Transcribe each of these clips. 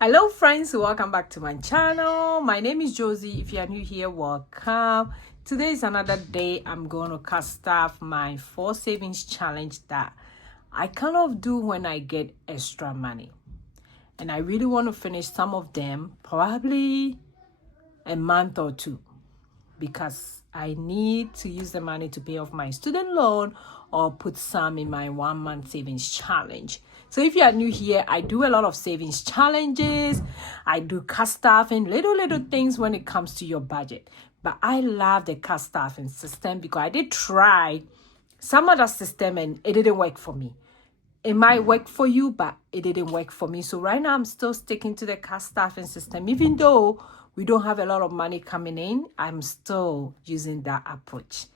Hello friends, welcome back to my channel. My name is Josie. If you are new here, welcome. Today is another day. I'm going to cast off my 4 savings challenge that I kind of do when I get extra money, and I really want to finish some of them probably a month or two, because I need to use the money to pay off my student loan or put some in my 1 month savings challenge. So if you are new here, I do a lot of savings challenges. I do cast staffing, little things when it comes to your budget. But I love the cast staffing system because I did try some other system and it didn't work for me. It might work for you, but it didn't work for me. So right now I'm still sticking to the cast staffing system. Even though we don't have a lot of money coming in, I'm still using that approach.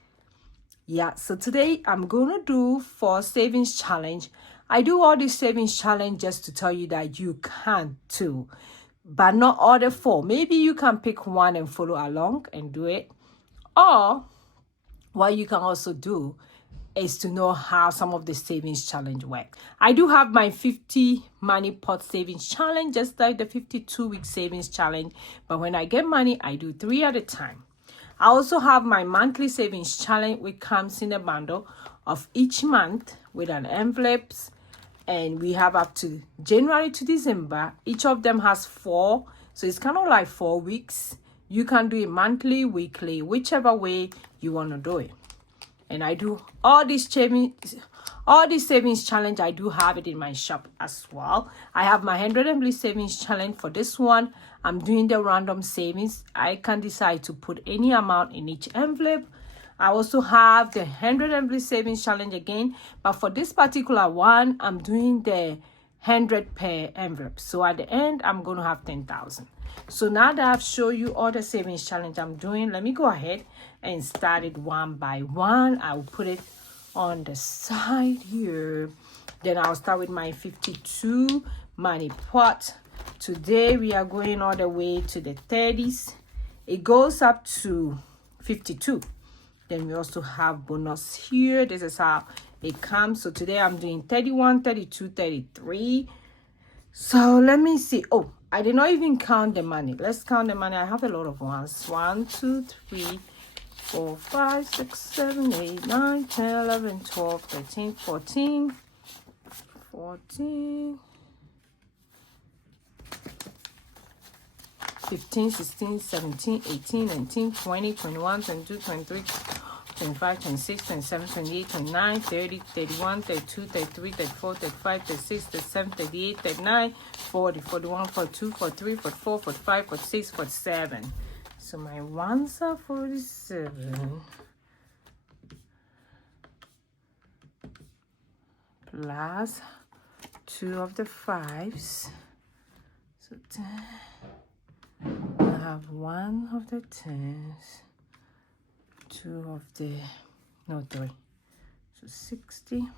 Yeah, so today I'm going to do 4 savings challenge. I do all these savings challenge just to tell you that you can too, but not all the 4. Maybe you can pick one and follow along and do it. Or what you can also do is to know how some of the savings challenge work. I do have my 50 money pot savings challenge, just like the 52-week savings challenge. But when I get money, I do 3 at a time. I also have my monthly savings challenge, which comes in a bundle of each month with an envelopes. And we have up to January to December. Each of them has 4. So it's kind of like 4 weeks. You can do it monthly, weekly, whichever way you want to do it. And I do all these savings challenge. I do have it in my shop as well. I have my 100 envelope savings challenge. For this one, I'm doing the random savings. I can decide to put any amount in each envelope. I also have the 100 envelope savings challenge again, but for this particular one, I'm doing the 100 per envelope. So at the end, I'm going to have 10,000. So now that I've shown you all the savings challenge I'm doing, let me go ahead and start it one by one. I'll put it on the side here. Then I'll start with my 52 money pot. Today we are going all the way to the 30s. It goes up to 52. Then we also have bonus here. This is how it comes. So today I'm doing 31, 32, 33. So let me see. Oh, I did not even count the money. Let's count the money. I have a lot of ones. 1, 2, 3, 4, 5, 6, 7, 8, 9, 10, 11, 12, 13, 14, 15, 16, 17, 18, 19, 20, 21, 22, 23, 25, 26, 27, 28, 29, 30, 31, 32, 33, 34, 35, 36, 37, 38, 39, 40, 41, 42, 43, 44, 45, 46, 47. So my ones are 47. Plus 2 of the 5s. So 10. I have 1 of the 10s. 2 of the, no, 3. So 60.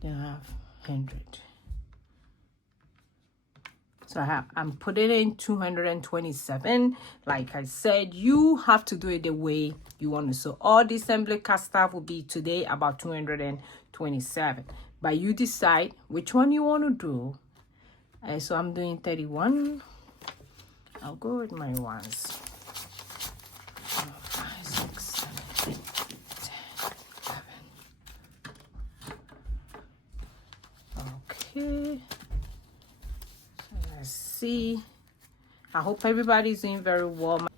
Then I have 100. So I'm putting in 227. Like I said, you have to do it the way you want to. So all the assembly cast stuff will be today about 227. But you decide which one you want to do. So I'm doing 31. I'll go with my ones. 5, 6, 7, 8, 10, 11. Okay. Let's see. I hope everybody's doing very well.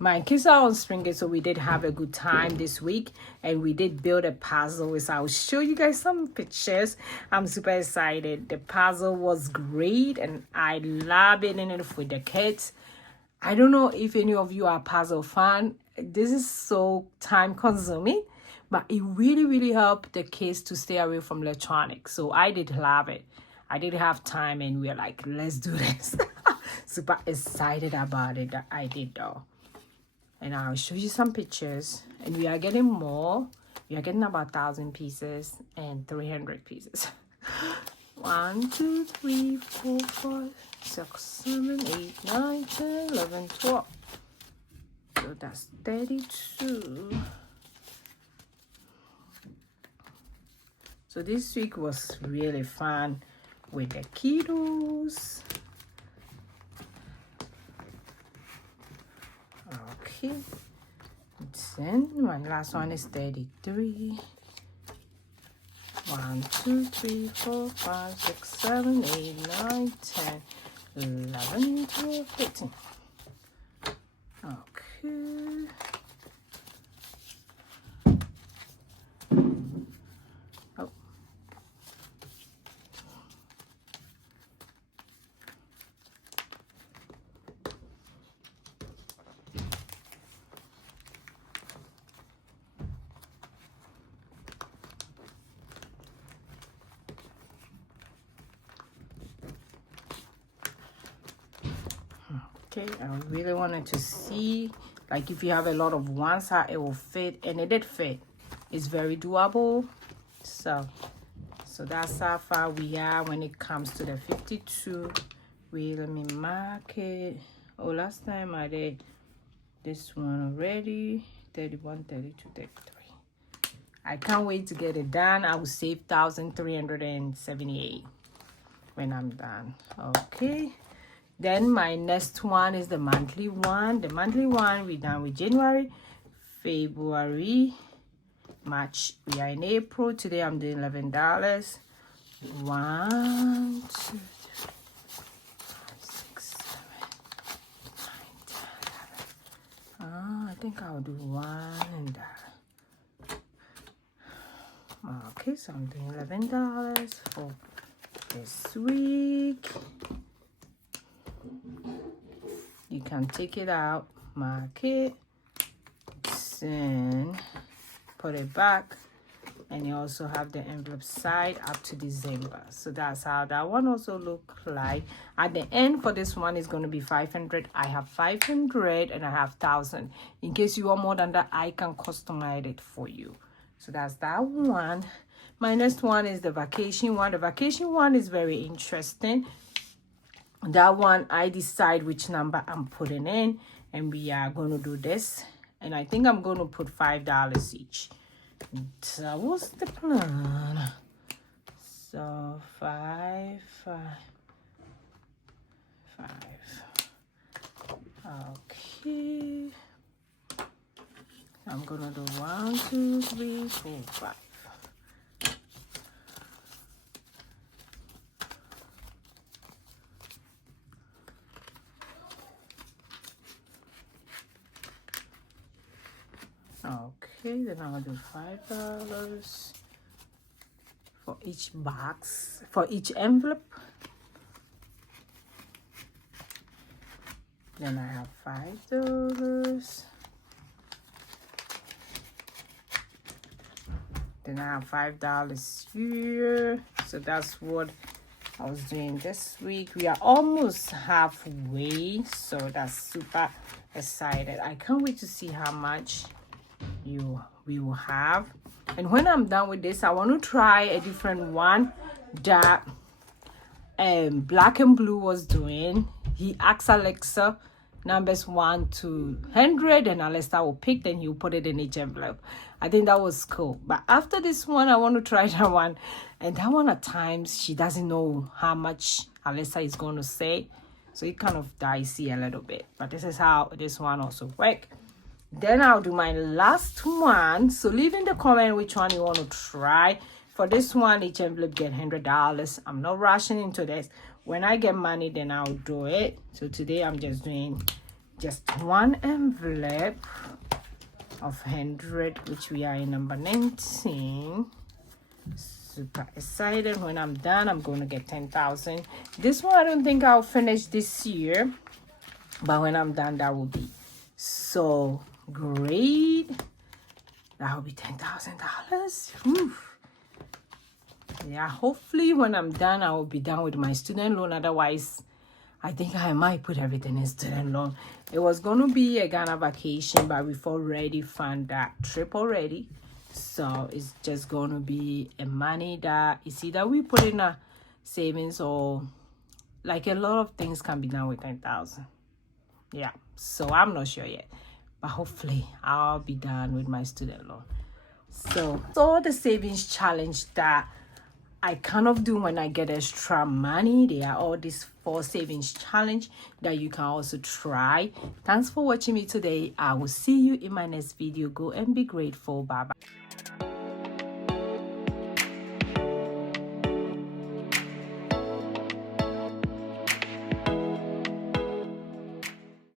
My kids are on spring break, so we did have a good time this week, and we did build a puzzle. So I'll show you guys some pictures. I'm super excited. The puzzle was great, and I love it in it with the kids. I don't know if any of you are puzzle fan. This is so time consuming, but it really helped the kids to stay away from electronics. So I did love it. I did have time, and we are like, let's do this. Super excited about it. That I did though. And I'll show you some pictures. And we are getting more. We are getting about 1,000 pieces and 300 pieces. 1, 2, 3, 4, 5, 6, 7, 8, 9, 10, 11, 12. So that's 32. So this week was really fun with the kiddos. Okay, then my last one is 33. 1, 2, 3, 4, 5, 6, 7, 8, 9, 10, 11, 12, 13. Okay. Oh. Okay, I really wanted to see, like, if you have a lot of ones, how it will fit, and it did fit. It's very doable. So that's how far we are when it comes to the 52. Let me mark it. Oh, last time I did this one already. 31, 32, 33. I can't wait to get it done. I will save 1,378 when I'm done. Okay. Then my next one is the monthly one. The monthly one, we're done with January, February, March. We are in April. Today I'm doing $11. 1, 2, 3, 4, 5, 6, 7, 9, 10, 11. I think I'll do one and that. Okay, so I'm doing $11 for this week. You can take it out, mark it, then put it back, and you also have the envelope side up to December. So that's how that one also look like. At the end for this one is going to be 500. I have 500 and I have 1,000. In case you want more than that, I can customize it for you. So that's that one. My next one is the vacation one. The vacation one is very interesting. That one, I decide which number I'm putting in, and we are going to do this. And I think I'm going to put $5 each. That was the plan. So 5, 5, 5. Okay. I'm going to do 1, 2, 3, 4, 5. Okay, then I'll do $5 for each box, for each envelope. Then I have $5. Then I have $5 here. So that's what I was doing this week. We are almost halfway, so that's super excited. I can't wait to see how much we will have. And when I'm done with this, I want to try a different one that Black and Blue was doing. He asked Alexa numbers 1 to 100, and Alexa will pick, then he'll put it in each envelope. I think that was cool. But after this one, I want to try that one. And that one, at times she doesn't know how much Alexa is going to say, so it kind of dicey a little bit. But this is how this one also works. Then I'll do my last one. So leave in the comment which one you want to try. For this one, each envelope get $100. I'm not rushing into this. When I get money, then I'll do it. So today I'm just doing just one envelope of 100, which we are in number 19. Super excited. When I'm done, I'm going to get 10,000. This one, I don't think I'll finish this year, but when I'm done, that will be so great. That will be $10,000. Yeah, hopefully when I'm done, I will be done with my student loan. Otherwise, I think I might put everything in student loan. It was going to be a Ghana vacation, but we've already found that trip already. So it's just going to be a money that is either we put in a savings, or like a lot of things can be done with 10,000. Yeah, so I'm not sure yet, but hopefully I'll be done with my student loan. So the savings challenge that I kind of do when I get extra money. There are all these 4 savings challenge that you can also try. Thanks for watching me today. I will see you in my next video. Go and be grateful. Bye bye.